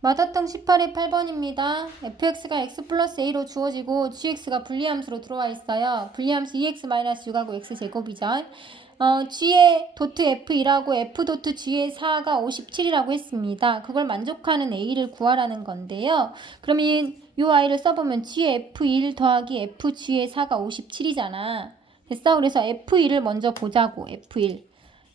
마다탕 18의 8번입니다. fx가 x 플러스 a로 주어지고 gx가 분리함수로 들어와 있어요. 분리함수 2x-6하고 x제곱이죠. 어, g의 도트 f1하고 f 도트 g의 4가 57이라고 했습니다. 그걸 만족하는 a를 구하라는 건데요. 그러면 이 a를 써보면 g의 f1 더하기 fg의 4가 57이잖아. 됐어? 그래서 f1을 먼저 보자고 f1.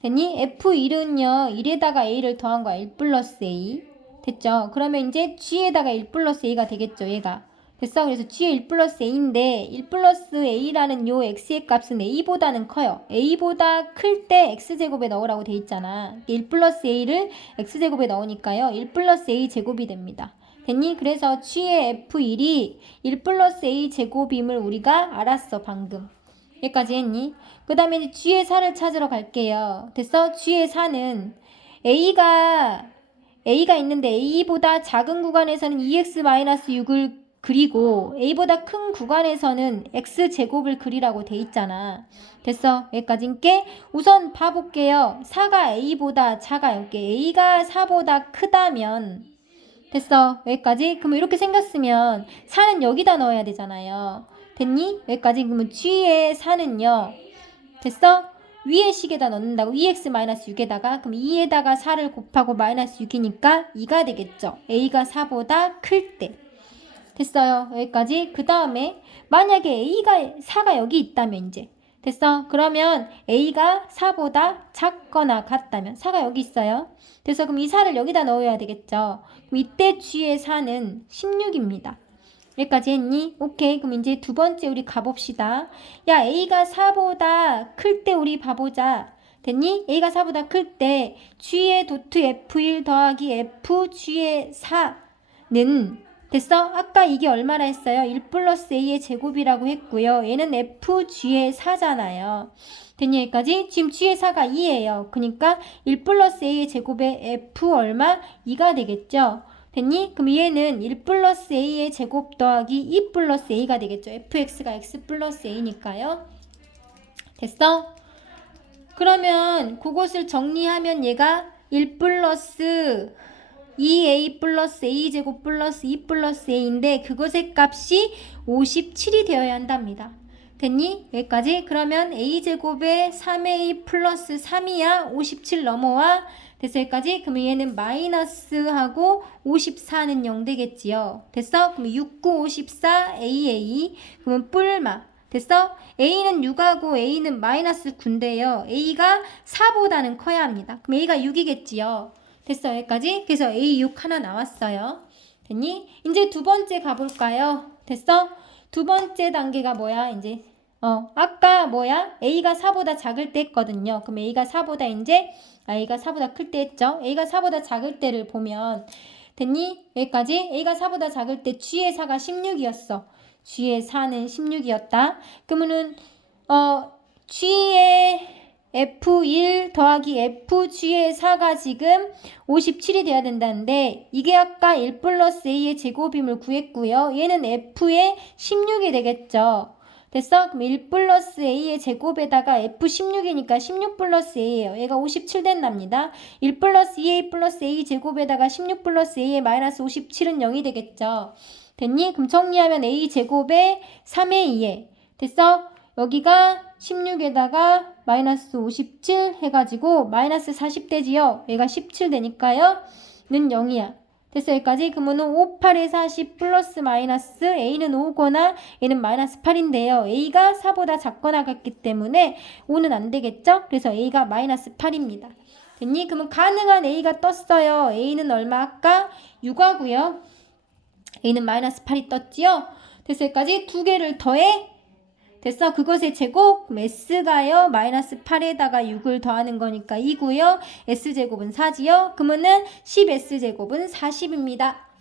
됐니? f1은요 1에다가 a를 더한 거야 1 플러스 a. 됐죠? 그러면 이제 g에다가 1 플러스 a가 되겠죠, 얘가. 됐어? 그래서 g의 1 플러스 a인데 1 플러스 a라는 요 x의 값은 a보다는 커요. a보다 클 때 x제곱에 넣으라고 돼 있잖아. 1 플러스 a를 x제곱에 넣으니까요. 1 플러스 a 제곱이 됩니다. 됐니? 그래서 g의 f1이 1 플러스 a 제곱임을 우리가 알았어, 방금. 여기까지 했니? 그 다음에 g의 4를 찾으러 갈게요. 됐어? g의 4는 a가 a가 있는데 a보다 작은 구간에서는 2x-6을 그리고 a보다 큰 구간에서는 x제곱을 그리라고 돼 있잖아. 됐어. 여기까지인게 우선 봐볼게요. 4가 a보다 작아요. a가 4보다 크다면 됐어. 여기까지. 그러면 이렇게 생겼으면 4는 여기다 넣어야 되잖아요. 됐니? 여기까지. 그러면 g의 4는요. 됐어? 위에 식에다 넣는다고 2x-6에다가 그럼 2에다가 4를 곱하고 마이너스 6이니까 2가 되겠죠. a가 4보다 클 때. 됐어요. 여기까지. 그 다음에 만약에 a가 4가 여기 있다면 이제 됐어. 그러면 a가 4보다 작거나 같다면 4가 여기 있어요. 그래서 그럼 이 4를 여기다 넣어야 되겠죠. 그럼 이때 g의 4는 16입니다. 여기까지 했니? 오케이. 그럼 이제 두 번째 우리 가봅시다. 야, A가 4보다 클 때 우리 봐보자. 됐니? A가 4보다 클 때 G의 도트 F1 더하기 F G의 4는 됐어? 아까 이게 얼마나 했어요? 1 플러스 A의 제곱이라고 했고요. 얘는 F G의 4잖아요. 됐니? 여기까지? 지금 G의 4가 2예요. 그러니까 1 플러스 A의 제곱에 F 얼마? 2가 되겠죠? 됐니? 그럼 얘는 1 플러스 a의 제곱 더하기 2 플러스 a가 되겠죠. fx가 x 플러스 a니까요. 됐어? 그러면 그것을 정리하면 얘가 1 플러스 2a 플러스 a 제곱 플러스 2 플러스 a인데 그것의 값이 57이 되어야 한답니다. 됐니? 여기까지? 그러면 a제곱에 3a 플러스 3이야 57 넘어와 됐어 여기까지? 그러면 얘는 마이너스하고 54는 0 되겠지요. 됐어? 그럼 6, 9, 54 AA 그러면 뿔마 됐어? A는 6하고 A는 마이너스 9인데요. A가 4보다는 커야 합니다. 그럼 A가 6이겠지요. 됐어 여기까지? 그래서 A 6 하나 나왔어요. 됐니? 이제 두 번째 가볼까요? 됐어? 두 번째 단계가 뭐야? 이제 어 아까 뭐야? A가 4보다 작을 때 했거든요. 그럼 A가 4보다 이제 A가 4보다 클 때 했죠. A가 4보다 작을 때를 보면 됐니? 여기까지 A가 4보다 작을 때 G의 4가 16이었어. G의 4는 16이었다. 그러면은 어 G의 F1 더하기 FG의 4가 지금 57이 돼야 된다는데 이게 아까 1 플러스 A의 제곱임을 구했고요. 얘는 F의 16이 되겠죠. 됐어? 그럼 1 플러스 A의 제곱에다가 F16이니까 16 플러스 A예요. 얘가 57 된답니다. 1 플러스 2A 플러스 A 제곱에다가 16 플러스 A의 마이너스 57은 0이 되겠죠. 됐니? 그럼 정리하면 A 제곱에 3의 2에 됐어? 여기가 16에다가 마이너스 57 해가지고 마이너스 40 되지요. 얘가 17 되니까요. 는 0이야. 됐어 여기까지? 그러면은 5, 8에 40 플러스 마이너스 A는 5거나 A는 마이너스 8인데요. A가 4보다 작거나 같기 때문에 5는 안 되겠죠? 그래서 A가 마이너스 8입니다. 됐니? 그러면 가능한 A가 떴어요. A는 얼마 아까? 6하고요. A는 마이너스 8이 떴지요? 됐어 여기까지? 두 개를 더해 됐어? 그것의 제곱 그럼 S가요 마이너스 8에다가 6을 더하는 거니까 2고요 S제곱은 4지요? 그러면은 10S제곱은 40입니다.